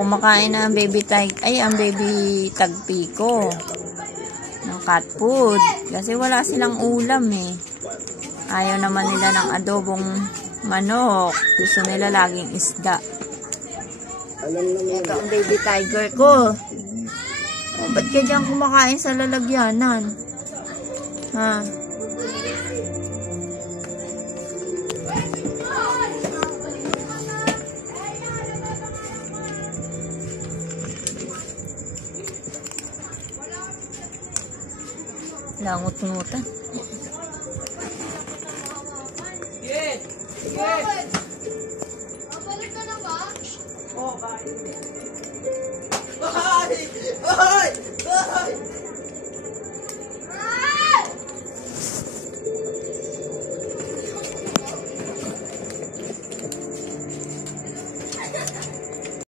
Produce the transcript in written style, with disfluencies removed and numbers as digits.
Kumakain na ang baby ang baby tagpiko ng cat food. Kasi wala silang ulam eh. Ayaw naman nila ng adobong manok. Gusto nila laging isda. Ito ang baby tiger ko. Oh, ba't ka dyan kumakain sa lalagyanan? Ha? Langot-ngutan. Yes! Yes! Balik ka na ba? Oh, bye! Bye! Bye!